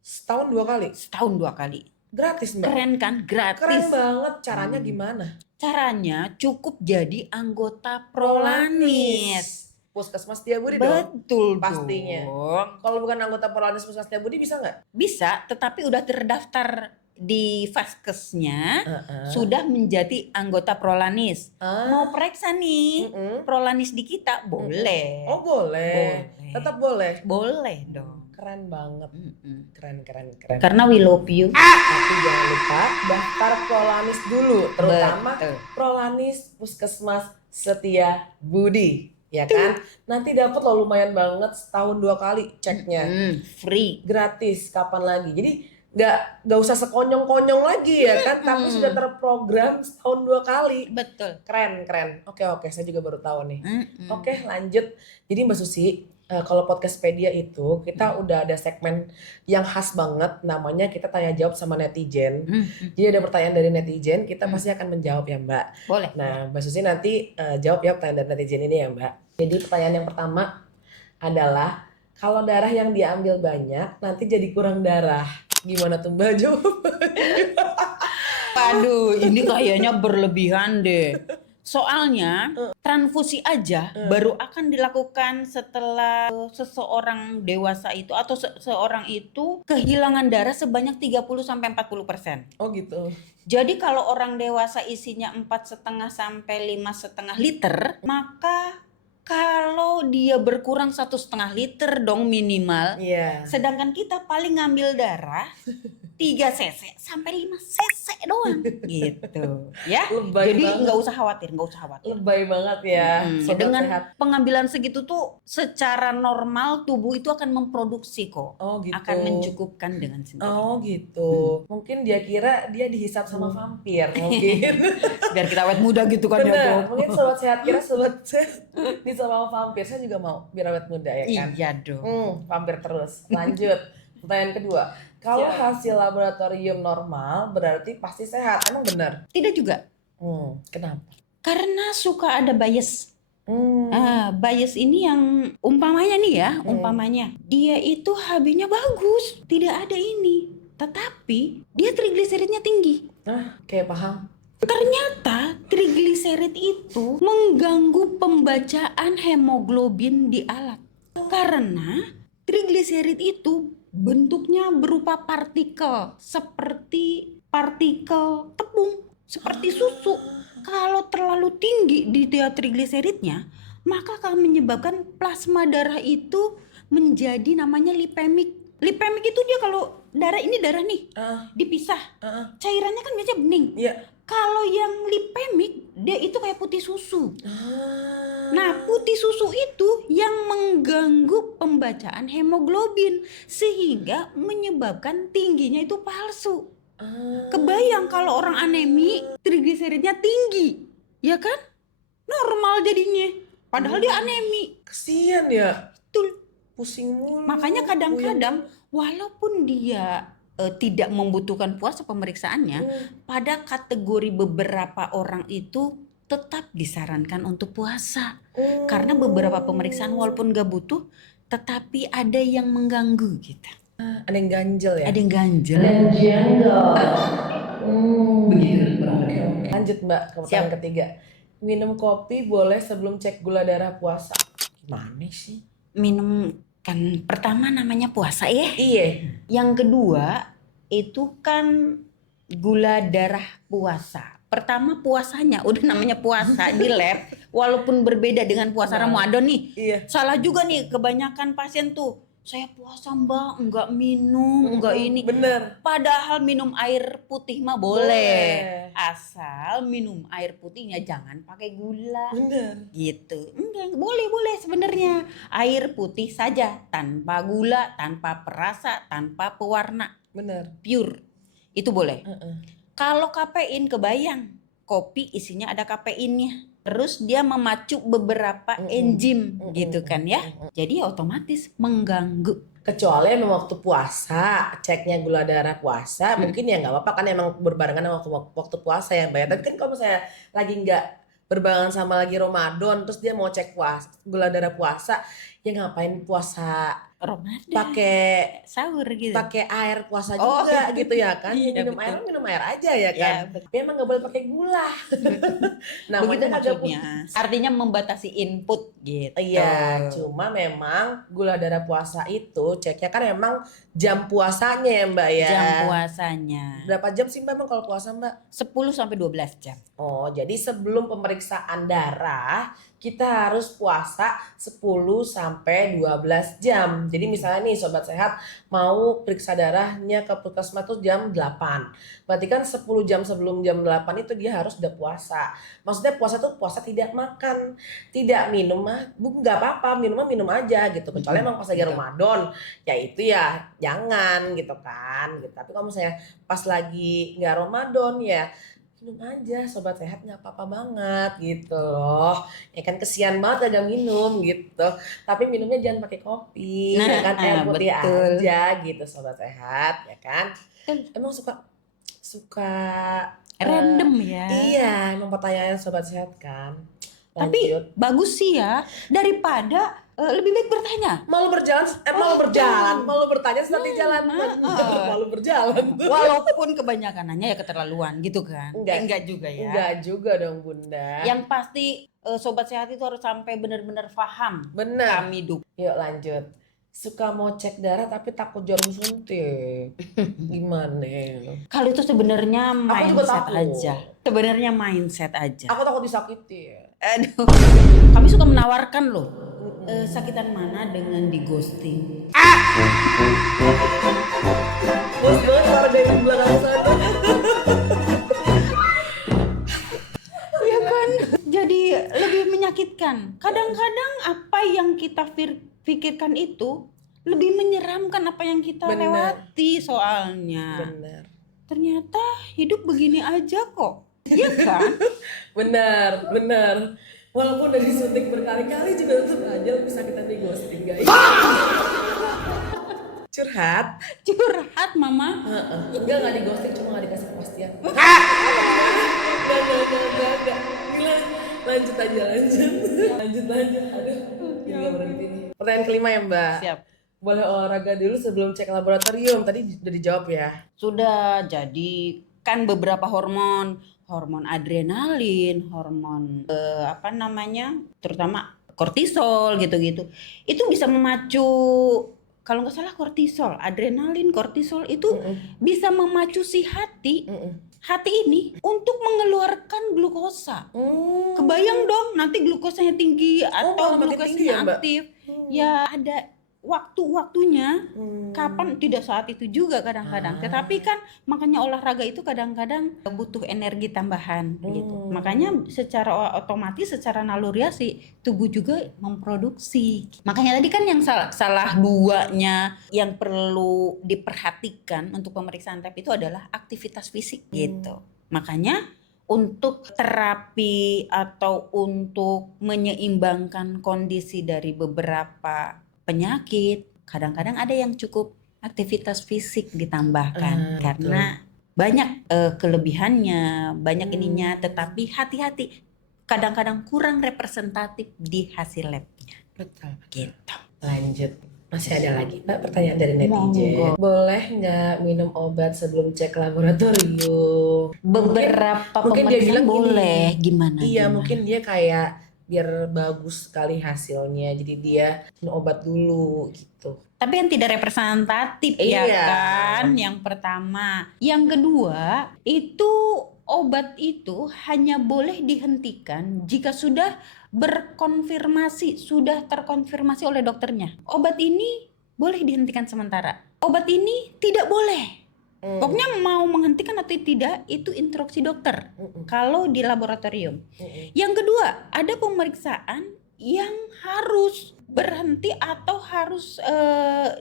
Setahun 2 kali? Setahun 2 kali. Gratis Mbak? Keren kan? Gratis. Keren banget. Caranya gimana? Caranya cukup jadi anggota Prolanis. Puskesmas Setiabudi dong? Betul pastinya. dong. Kalau bukan anggota Prolanis Puskesmas Setiabudi bisa nggak? Bisa, tetapi udah terdaftar di Vaskesnya, sudah menjadi anggota Prolanis. Mau periksa nih Prolanis di kita? Boleh. Oh boleh. Tetap boleh? Boleh dong. Keren banget. Keren. Karena we love you. Tapi jangan lupa daftar Prolanis dulu, terutama Prolanis Puskesmas Setiabudi, ya kan? Nanti dapat loh lumayan banget setahun 2 kali ceknya. Free. Gratis, kapan lagi? Jadi nggak usah sekonyong-konyong lagi ya kan? Tapi sudah terprogram setahun 2 kali. Betul. Keren. Oke, saya juga baru tahu nih. Oke, lanjut. Jadi Mbak Susi, kalau Podcastpedia itu kita udah ada segmen yang khas banget, namanya kita tanya jawab sama netizen. Jadi ada pertanyaan dari netizen, kita pasti akan menjawab ya Mbak. Boleh. Nah Mbak Susi nanti jawab ya pertanyaan dari netizen ini ya Mbak. Jadi pertanyaan yang pertama adalah, kalau darah yang diambil banyak nanti jadi kurang darah, gimana tuh Mbak jawabannya? Aduh, ini kayaknya berlebihan deh. Soalnya transfusi aja baru akan dilakukan setelah seseorang dewasa itu atau seseorang itu kehilangan darah sebanyak 30-40%. Oh gitu. Jadi kalau orang dewasa isinya 4,5 sampai 5,5 liter, maka kalau dia berkurang 1,5 liter dong minimal. Iya. Sedangkan kita paling ngambil darah 3 cc sampai 5 cc doang gitu ya. Lebay Jadi banget. nggak usah khawatir. Lebay banget ya. Sobat Dengan sehat. pengambilan segitu tuh secara normal tubuh itu akan memproduksi kok. Oh gitu. Akan mencukupkan dengan sendiri. Oh gitu. Mungkin dia kira dia dihisap sama vampir mungkin. Biar kita awet muda gitu kan ya, Benar. Bob. Mungkin sobat sehat kira sobat sehat dihisap sama vampir. Saya juga mau biar awet muda ya kan. Iya dong. Vampir terus. Lanjut. Pertanyaan kedua. Kalau Siap. hasil laboratorium normal berarti pasti sehat. Emang benar? Tidak juga. Kenapa? Karena suka ada bias. Hmm. Bias ini yang umpamanya nih ya, umpamanya dia itu HB-nya bagus, tidak ada ini, tetapi dia trigliseridnya tinggi. Kayak paham. Ternyata trigliserid itu mengganggu pembacaan hemoglobin di alat. Karena trigliserid itu bentuknya berupa partikel, seperti partikel tepung, seperti susu. Kalau terlalu tinggi di dia trigliseridnya, maka akan menyebabkan plasma darah itu menjadi namanya lipemik. Lipemik itu dia kalau darah ini darah nih, dipisah. Cairannya kan biasanya bening. Iya. Kalau yang lipemik, dia itu kayak putih susu. Nah, putih susu itu yang mengganggu pembacaan hemoglobin sehingga menyebabkan tingginya itu palsu. Kebayang kalau orang anemi trigliseridnya tinggi, ya kan? Normal jadinya. Padahal dia anemi. Kesian ya. Betul. Pusing mulu. Makanya kadang-kadang walaupun dia tidak membutuhkan puasa pemeriksaannya, pada kategori beberapa orang itu tetap disarankan untuk puasa. Karena beberapa pemeriksaan walaupun gak butuh, tetapi ada yang mengganggu gitu. Ada yang ganjel ya? Ada yang ganjel. Begitu. Lanjut Mbak ke pertanyaan ketiga. Minum kopi boleh sebelum cek gula darah puasa. Gimana sih? Minum kan pertama namanya puasa ya. Iya. Yang kedua itu kan gula darah puasa. Pertama puasanya udah namanya puasa di lab walaupun berbeda dengan puasa Ramadan nih. Iya. Salah juga nih kebanyakan pasien tuh. Saya puasa Mbak, enggak minum, enggak ini. Bener. Padahal minum air putih mah boleh. Asal minum air putihnya jangan pakai gula. Bener. Gitu. Enggak, boleh sebenarnya. Air putih saja tanpa gula, tanpa perasa, tanpa pewarna. Bener. Pure. Itu boleh. Kalau kafein kebayang. Kopi isinya ada kafeinnya. Terus dia memacu beberapa enzim gitu kan ya. Jadi otomatis mengganggu. Kecuali emang waktu puasa, ceknya gula darah puasa, mungkin ya nggak apa-apa kan emang berbarengan sama waktu puasa ya Mbak ya. Tapi kan kalau misalnya lagi nggak berbarengan sama lagi Ramadan, terus dia mau cek gula darah puasa, ya ngapain puasa Ramadan pakai sahur gitu. Pakai air puasa juga gitu ya kan. Iya, minum air aja ya kan. Ya, Tapi emang nggak boleh pakai gula. Begitu Namanya agak maksudnya. Artinya membatasi input gitu. Iya, cuma memang gula darah puasa itu ceknya kan memang jam puasanya ya Mbak ya. Jam puasanya. Berapa jam sih Mbak emang kalau puasa Mbak? 10-12 jam. Oh, jadi sebelum pemeriksaan darah kita harus puasa 10-12 jam. Jadi misalnya nih Sobat Sehat mau periksa darahnya ke puskesmas tuh jam 8. Berarti kan 10 jam sebelum jam 8 itu dia harus udah puasa. Maksudnya puasa tuh puasa tidak makan, tidak minum nggak apa-apa, minum aja gitu. Kecuali emang pas lagi Ramadan, ya itu ya jangan gitu kan. Gitu. Tapi kalau misalnya pas lagi nggak Ramadan ya minum aja Sobat Sehat, nggak apa-apa banget gitu loh. Ya kan kesian banget agak minum gitu. Tapi minumnya jangan pakai kopi, ya kan air putih betul. aja gitu Sobat Sehat, ya kan. Emang suka random ya. Iya, emang pertanyaan Sobat Sehat kan. Tapi Lanjut. bagus sih ya, daripada lebih baik bertanya. Malu bertanya saat di jalan. Malu berjalan. Walaupun kebanyakan nanya ya keterlaluan gitu kan. Enggak juga ya. Enggak juga dong Bunda. Yang pasti Sobat Sehat itu harus sampai benar-benar paham. Benar. Kami dukung. Yuk lanjut. Suka mau cek darah tapi takut jarum suntik. Gimana? Kalau itu sebenarnya Aku juga mindset takut. aja. Sebenarnya mindset aja. Aku takut disakiti. Aduh. Kami suka menawarkan loh. Sakitan mana dengan di ghosting? Bos banget suara dari belakang sana. Ya kan? Jadi lebih menyakitkan. Kadang-kadang apa yang kita pikirkan itu lebih menyeramkan apa yang kita Benar. lewati soalnya. Benar. Ternyata hidup begini aja kok. Iya kan? Benar. Walaupun udah disuntik berkali-kali juga tetap aja lebih sakitan di ghosting guys. Curhat. Mama. Enggak di ghosting, cuma gak dikasih kepastian. Enggak. Gila. Lanjut. Aduh. Gila berhenti nih. Pertanyaan kelima ya Mbak. Siap. Boleh olahraga dulu sebelum cek laboratorium. Tadi udah dijawab ya. Sudah, jadi kan beberapa hormon adrenalin, hormon terutama kortisol gitu-gitu. Itu bisa memacu, kalau nggak salah kortisol, adrenalin, kortisol itu bisa memacu si hati ini untuk mengeluarkan glukosa. Kebayang dong nanti glukosanya tinggi atau malah makin glukosanya tinggi ya, Mbak? aktif. Ya ada waktu-waktunya. Kapan tidak saat itu juga kadang-kadang. Tetapi kan makanya olahraga itu kadang-kadang butuh energi tambahan gitu. Makanya secara otomatis, secara naluriasi tubuh juga memproduksi. Makanya tadi kan yang salah duanya yang perlu diperhatikan untuk pemeriksaan TAP itu adalah aktivitas fisik gitu. Makanya untuk terapi atau untuk menyeimbangkan kondisi dari beberapa penyakit, kadang-kadang ada yang cukup aktivitas fisik ditambahkan karena banyak kelebihannya, banyak ininya, tetapi hati-hati kadang-kadang kurang representatif di hasil labnya. Betul. Gitu. Lanjut. Masih ada lagi Mbak pertanyaan dari netizen. Boleh nggak minum obat sebelum cek laboratorium? Beberapa mungkin dia pemeriksaan bilang boleh. gini. Gimana? Iya, mungkin dia kayak biar bagus sekali hasilnya, jadi dia minum obat dulu gitu. Tapi yang tidak representatif ya kan, yang pertama. Yang kedua, itu obat itu hanya boleh dihentikan jika sudah terkonfirmasi oleh dokternya. Obat ini boleh dihentikan sementara. Obat ini tidak boleh. Pokoknya mau menghentikan atau tidak itu instruksi dokter kalau di laboratorium. Yang kedua, ada pemeriksaan yang harus berhenti atau harus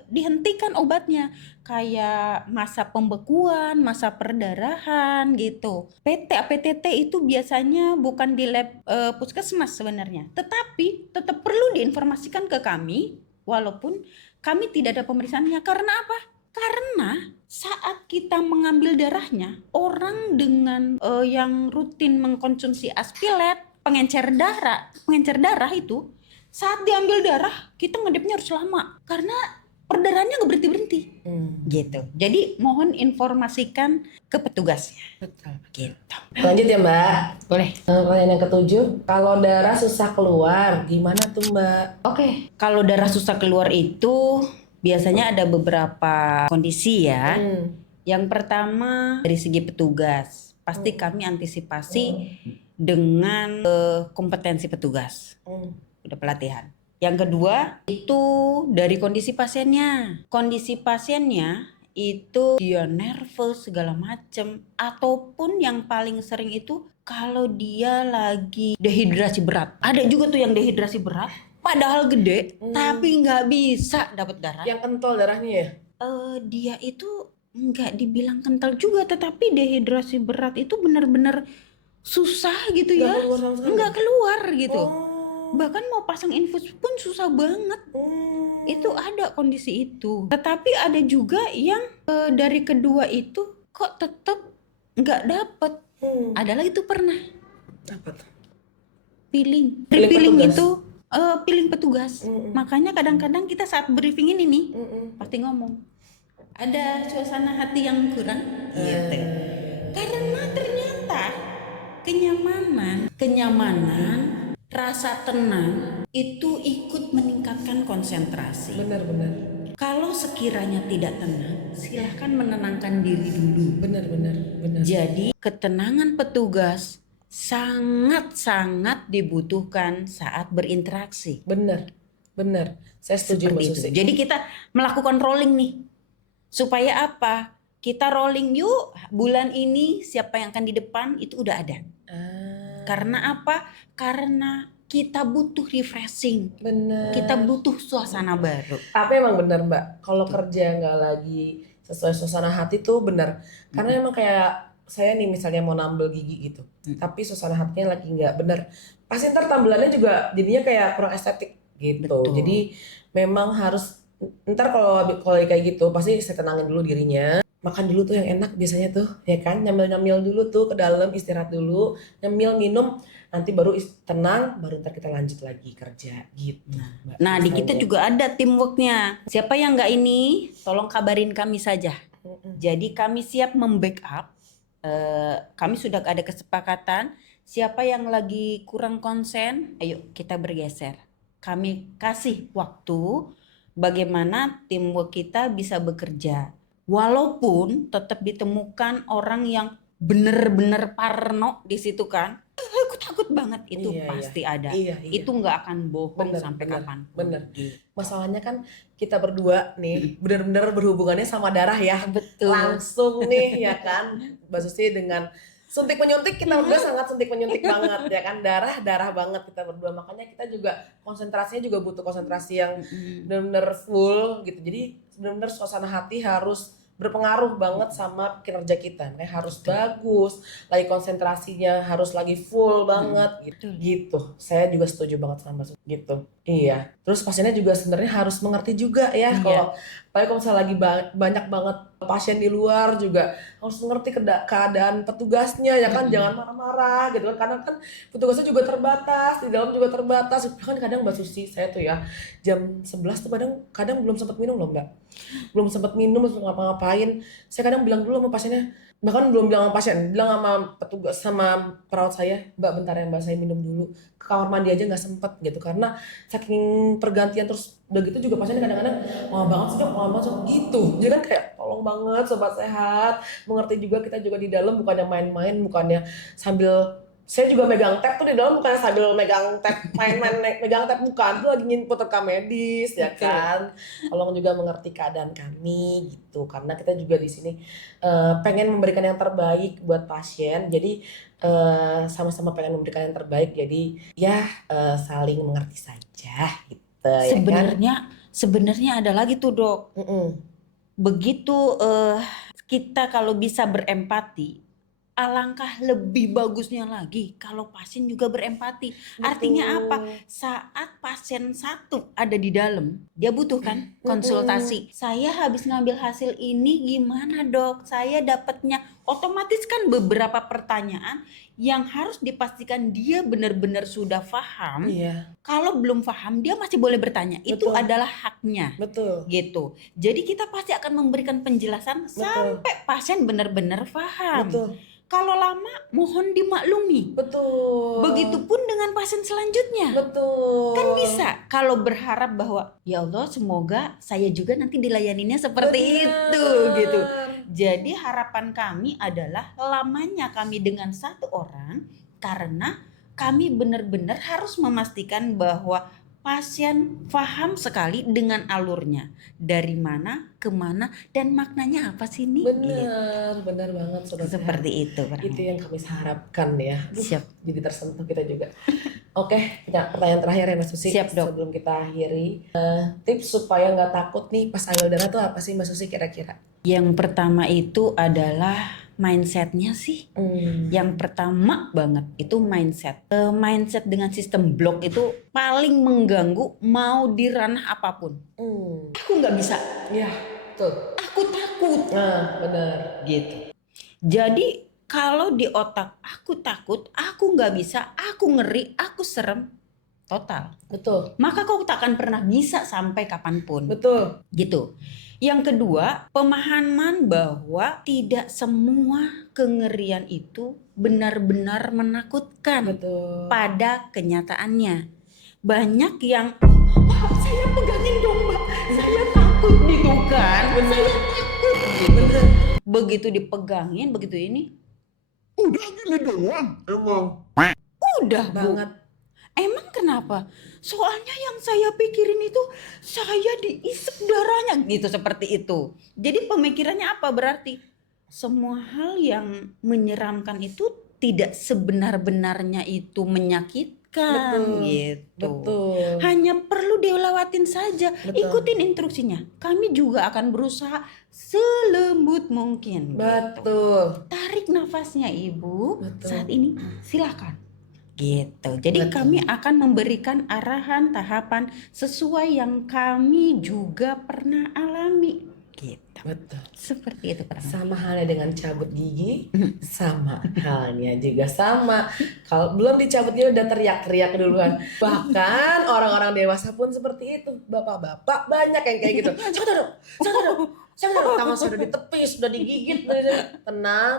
dihentikan obatnya, kayak masa pembekuan, masa perdarahan gitu. APTT itu biasanya bukan di lab puskesmas sebenarnya, tetapi tetap perlu diinformasikan ke kami walaupun kami tidak ada pemeriksaannya. Karena apa? Karena saat kita mengambil darahnya, orang dengan yang rutin mengkonsumsi aspilet, pengencer darah itu, saat diambil darah kita ngedipnya harus lama karena perdarahannya nggak berhenti gitu. Jadi mohon informasikan ke petugasnya. Betul. Gitu. Lanjut ya Mbak. Boleh. Pertanyaan yang ketujuh, kalau darah susah keluar gimana tuh Mbak? Oke. Kalau darah susah keluar itu biasanya ada beberapa kondisi ya. Yang pertama dari segi petugas, pasti kami antisipasi dengan kompetensi petugas. Udah pelatihan. Yang kedua itu dari kondisi pasiennya. Kondisi pasiennya itu dia nervous segala macem, ataupun yang paling sering itu kalau dia lagi dehidrasi berat. Ada juga tuh yang dehidrasi berat padahal gede tapi nggak bisa dapat darah. Yang kental darahnya ya? Dia itu nggak dibilang kental juga, tetapi dehidrasi berat itu benar-benar susah gitu ya, nggak keluar gitu. Bahkan mau pasang infus pun susah banget. Itu ada kondisi itu. Tetapi ada juga yang dari kedua itu kok tetap nggak dapet. Ada lagi tuh pernah Apa tuh? peeling Peeling itu feeling petugas. Makanya kadang-kadang kita saat briefing ini nih pasti ngomong ada suasana hati yang kurang gitu. Karena ternyata kenyamanan, rasa tenang itu ikut meningkatkan konsentrasi. Benar-benar. Kalau sekiranya tidak tenang, silahkan menenangkan diri dulu. Benar. Jadi ketenangan petugas sangat-sangat dibutuhkan saat berinteraksi. Benar. Saya setuju Mbak Seperti itu. Susi. Jadi kita melakukan rolling nih. Supaya apa? Kita rolling yuk, bulan ini siapa yang akan di depan itu udah ada. Karena apa? Karena kita butuh refreshing. Benar. Kita butuh suasana baru. Tapi emang benar Mbak, kalau kerja nggak lagi sesuai suasana hati tuh benar. Karena emang kayak saya nih misalnya mau nambel gigi gitu, tapi suasana hatinya lagi nggak benar. Pasti ntar tambelannya juga jadinya kayak kurang estetik gitu. Betul. Jadi memang harus ntar kalau kayak gitu pasti saya tenangin dulu dirinya. Makan dulu tuh yang enak biasanya tuh, ya kan? Nyamil dulu tuh ke dalam, istirahat dulu, nyamil minum, nanti baru tenang, baru ntar kita lanjut lagi kerja gitu. Mbak. Nah, di kita Misalnya. juga ada teamworknya. Siapa yang nggak ini, tolong kabarin kami saja. Jadi kami siap membackup. Kami sudah ada kesepakatan. Siapa yang lagi kurang konsen, ayo kita bergeser. Kami kasih waktu bagaimana teamwork kita bisa bekerja. Walaupun tetap ditemukan orang yang bener-bener parno di situ kan. Aku takut banget itu Iya, pasti ada. Iya. Itu nggak akan bohong Bener, sampai bener, kapan. bener. Masalahnya kan kita berdua nih benar-benar berhubungannya sama darah ya. Betul. Langsung nih ya kan. Mbak Susi dengan suntik menyuntik kita berdua sangat suntik menyuntik banget ya kan, darah banget kita berdua. Makanya kita juga konsentrasinya juga butuh konsentrasi yang benar-benar full gitu. Jadi benar-benar suasana hati harus berpengaruh banget sama kinerja kita. Makanya harus bagus, lagi konsentrasinya harus lagi full banget gitu. Saya juga setuju banget sama Mbak Susi gitu. Iya. Terus pasiennya juga sebenarnya harus mengerti juga ya. Kalau apalagi kalau misalnya lagi banyak banget pasien di luar juga harus mengerti keadaan petugasnya ya kan, jangan marah-marah gitu kan, karena kan petugasnya juga terbatas, di dalam juga terbatas kan. Kadang Mbak Susi saya tuh ya jam 11 tuh kadang belum sempat minum loh Mbak, belum sempat minum, belum ngapa-ngapain. Saya kadang bilang dulu sama pasiennya, bahkan belum bilang sama pasien, bilang sama petugas, sama perawat saya, Mbak bentar ya Mbak, saya minum dulu, ke kamar mandi aja nggak sempet gitu, karena saking pergantian. Terus udah gitu juga pasiennya kadang-kadang mau banget sih gitu. Jadi kan kayak tolong banget sobat sehat, mengerti juga, kita juga di dalam bukannya main-main, bukannya sambil saya juga megang tab tuh di dalam, bukannya sambil megang tab main-main megang tab, bukan, tuh lagi nginput rekam medis ya kan. Tolong juga mengerti keadaan kami gitu, karena kita juga di sini pengen memberikan yang terbaik buat pasien. Jadi sama-sama pengen memberikan yang terbaik, jadi ya saling mengerti saja gitu. Sebenarnya ada lagi tuh dok. Begitu kita kalau bisa berempati, alangkah lebih bagusnya lagi kalau pasien juga berempati. Artinya apa? Saat pasien satu ada di dalam, dia butuh kan konsultasi. Saya habis ngambil hasil ini gimana dok? Saya dapatnya, otomatis kan beberapa pertanyaan yang harus dipastikan dia benar-benar sudah paham. Kalau belum paham dia masih boleh bertanya. Itu adalah haknya. Gitu. Jadi kita pasti akan memberikan penjelasan sampai pasien benar-benar paham. Kalau lama mohon dimaklumi. Begitupun dengan pasien selanjutnya. Kan bisa kalau berharap bahwa ya Allah semoga saya juga nanti dilayaninya seperti itu gitu. Jadi harapan kami adalah lamanya kami dengan satu orang, karena kami benar-benar harus memastikan bahwa pasien paham sekali dengan alurnya, dari mana, kemana, dan maknanya apa sih nih? Benar banget sobat seperti sehat. itu. Itu yang kami harapkan ya. Siap. Jadi tersentuh kita juga. Oke, pertanyaan terakhir ya Mbak Susi. Siap dok. Sebelum kita akhiri, tips supaya nggak takut nih pas ambil darah tuh apa sih Mbak Susi kira-kira? Yang pertama itu adalah mindsetnya sih. Yang pertama banget itu mindset. Mindset dengan sistem blok itu paling mengganggu mau di ranah apapun. Aku nggak bisa. Iya, betul. Aku takut. Nah, benar. Gitu. Jadi kalau di otak aku takut, aku nggak bisa, aku ngeri, aku serem, total. Betul. Maka kau tak akan pernah bisa sampai kapanpun. Betul. Gitu. Yang kedua, pemahaman bahwa tidak semua kengerian itu benar-benar menakutkan Betul. pada kenyataannya. Banyak yang saya pegangin dong Mbak, saya takut gitu kan. Saya takut gitu. Begitu dipegangin, begitu ini Udah gini doang emang. udah Bu. Banget. Emang kenapa? Soalnya yang saya pikirin itu saya diisep darahnya gitu, seperti itu. Jadi pemikirannya apa berarti? Semua hal yang menyeramkan itu tidak sebenar-benarnya itu menyakitkan. Betul. Gitu. Betul. Hanya perlu dilewatin saja. Betul. Ikutin instruksinya. Kami juga akan berusaha selembut mungkin. Gitu. Betul. Tarik nafasnya Ibu. Betul. Saat ini silakan. Gitu. Jadi Betul. kami akan memberikan arahan tahapan sesuai yang kami juga pernah alami. Gitu. Betul. Seperti itu kurang lebih. Sama halnya dengan cabut gigi, sama halnya juga sama. Kalau belum dicabut gigi udah teriak-teriak duluan. Bahkan orang-orang dewasa pun seperti itu. Bapak-bapak banyak yang kayak gitu. Jangan dong, tangan saya udah ditepis, udah digigit.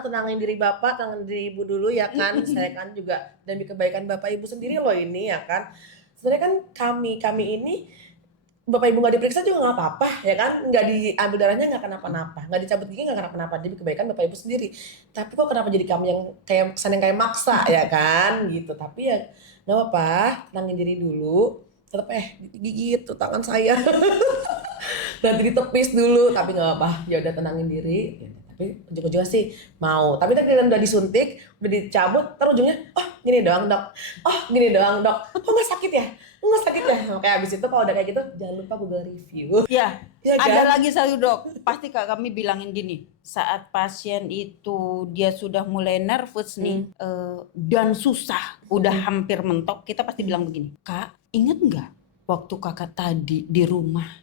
Tenangin diri bapak, tenangin diri ibu dulu ya kan. Saya kan juga demi kebaikan bapak ibu sendiri loh ini ya kan. Sebenarnya kan kami ini bapak ibu nggak diperiksa juga nggak apa-apa ya kan, nggak diambil darahnya nggak kenapa-napa, nggak dicabut gigi nggak kenapa-napa, demi kebaikan bapak ibu sendiri. Tapi kok kenapa jadi kami yang kayak kesan yang kayak maksa ya kan gitu. Tapi ya nggak apa-apa, tenangin diri dulu. Tetap digigit tuh tangan saya. Nanti ditepis dulu, tapi nggak apa-apa, ya udah tenangin diri. Tapi ujung-ujungnya sih mau. Tapi tadi udah disuntik, udah dicabut, terus ujungnya, oh gini doang dok, oh gini doang dok, oh nggak sakit ya, nggak sakit ya. Kayak abis itu kalau udah kayak gitu, jangan lupa Google review. Ya, Ya kan? ada lagi satu dok, pasti kami bilangin gini, saat pasien itu dia sudah mulai nervous nih dan susah, udah hampir mentok, kita pasti bilang begini, Kak, inget nggak waktu kakak tadi di rumah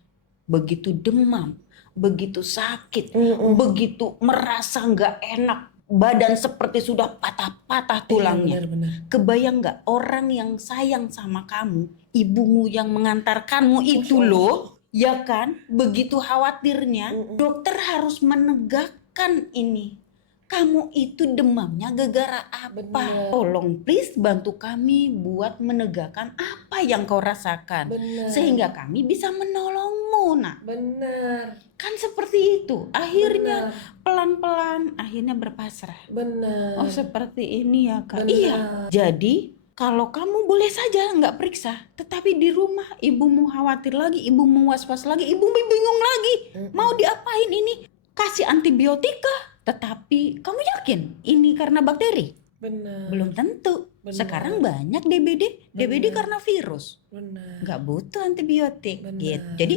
begitu demam, begitu sakit, begitu merasa nggak enak, badan seperti sudah patah-patah tulangnya. Iya, benar. Kebayang nggak orang yang sayang sama kamu, ibumu yang mengantarkanmu itu loh, ya kan? Begitu khawatirnya, dokter harus menegakkan ini. Kamu itu demamnya gara-gara apa? Benar. Tolong please bantu kami buat menegakkan apa yang kau rasakan. Benar. Sehingga kami bisa menolongmu. Nah, Benar. kan seperti itu. Akhirnya Benar. pelan-pelan akhirnya berpasrah. Benar. Oh seperti ini ya Kak. Benar. Iya. Jadi kalau kamu boleh saja nggak periksa, tetapi di rumah ibumu khawatir lagi, ibumu was-was lagi, ibumu bingung lagi. Mau diapain ini? Kasih antibiotika. Tetapi kamu yakin ini karena bakteri? Benar. Belum tentu. Benar. Sekarang banyak DBD karena virus. Benar. Nggak butuh antibiotik. Benar. Gitu. Jadi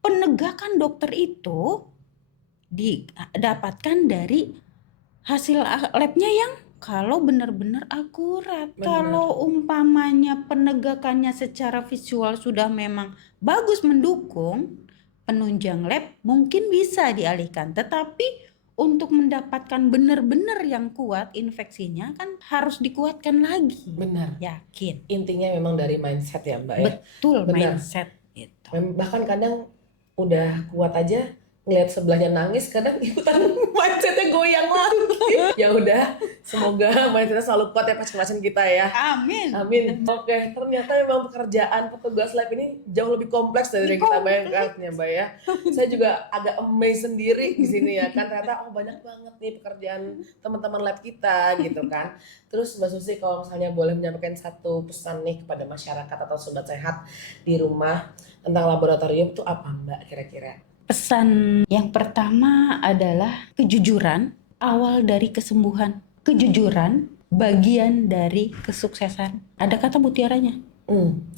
penegakan dokter itu didapatkan dari hasil labnya yang kalau benar-benar akurat. Benar. Kalau umpamanya penegakannya secara visual sudah memang bagus mendukung, penunjang lab mungkin bisa dialihkan. Tetapi untuk mendapatkan benar-benar yang kuat infeksinya kan harus dikuatkan lagi. Benar. Yakin. Intinya memang dari mindset ya Mbak ya. Betul, Benar. mindset itu. Bahkan kadang udah kuat aja ngeliat sebelahnya nangis, kadang ikutan mindsetnya goyang lagi. Ya udah, semoga mindsetnya selalu kuat ya pasien-pasien kita ya. Amin. Amin. Oke, ternyata memang pekerjaan petugas lab ini jauh lebih kompleks dari yang kita bayangkan ya Mbak ya. Saya juga agak amazed sendiri di sini ya kan, ternyata banyak banget nih pekerjaan teman-teman lab kita gitu kan. Terus Mbak Susi kalau misalnya boleh menyampaikan satu pesan nih kepada masyarakat atau sobat sehat di rumah tentang laboratorium itu apa Mbak kira-kira? Pesan yang pertama adalah kejujuran awal dari kesembuhan. Kejujuran bagian dari kesuksesan. Ada kata mutiaranya.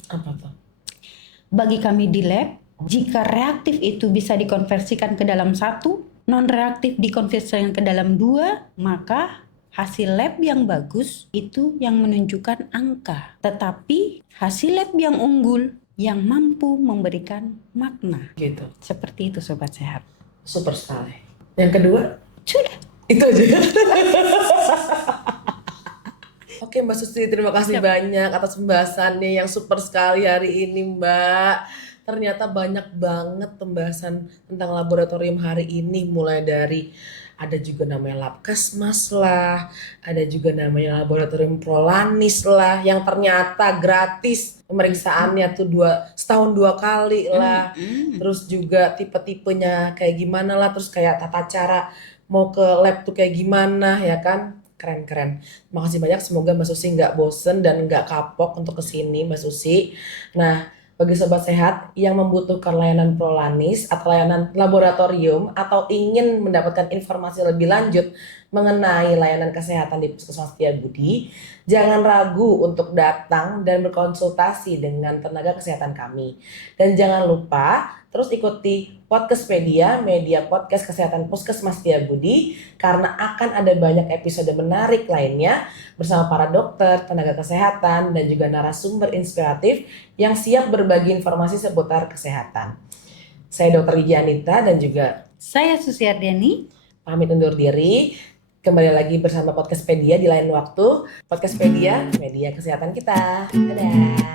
Apa tuh? Bagi kami di lab, jika reaktif itu bisa dikonversikan ke dalam 1, non-reaktif dikonversikan ke dalam 2, maka hasil lab yang bagus itu yang menunjukkan angka. Tetapi hasil lab yang unggul yang mampu memberikan makna. Gitu. Seperti itu Sobat Sehat. Super sekali. Yang kedua? Sudah. Itu aja. Oke Mbak Susi, terima kasih Siap. banyak atas pembahasannya yang super sekali hari ini Mbak. Ternyata banyak banget pembahasan tentang laboratorium hari ini, mulai dari ada juga namanya Labkesmas lah, ada juga namanya laboratorium Prolanis lah, yang ternyata gratis pemeriksaannya tuh setahun 2 kali lah. Terus juga tipe-tipenya kayak gimana lah, terus kayak tata cara mau ke lab tuh kayak gimana ya kan. Keren-keren. Makasih banyak, semoga Mbak Susi nggak bosen dan nggak kapok untuk kesini Mbak Susi. Nah, bagi sobat sehat yang membutuhkan layanan Prolanis atau layanan laboratorium atau ingin mendapatkan informasi lebih lanjut mengenai layanan kesehatan di Puskesmas Setiabudi, jangan ragu untuk datang dan berkonsultasi dengan tenaga kesehatan kami. Dan jangan lupa terus ikuti Podcastpedia, media podcast kesehatan Puskesmas Setiabudi, karena akan ada banyak episode menarik lainnya bersama para dokter, tenaga kesehatan, dan juga narasumber inspiratif yang siap berbagi informasi seputar kesehatan. Saya Dr. Gigi Anita dan juga Saya Susi Ardiani. pamit undur diri. Kembali lagi bersama Podcastpedia di lain waktu. Podcastpedia, media kesehatan kita. Dadah.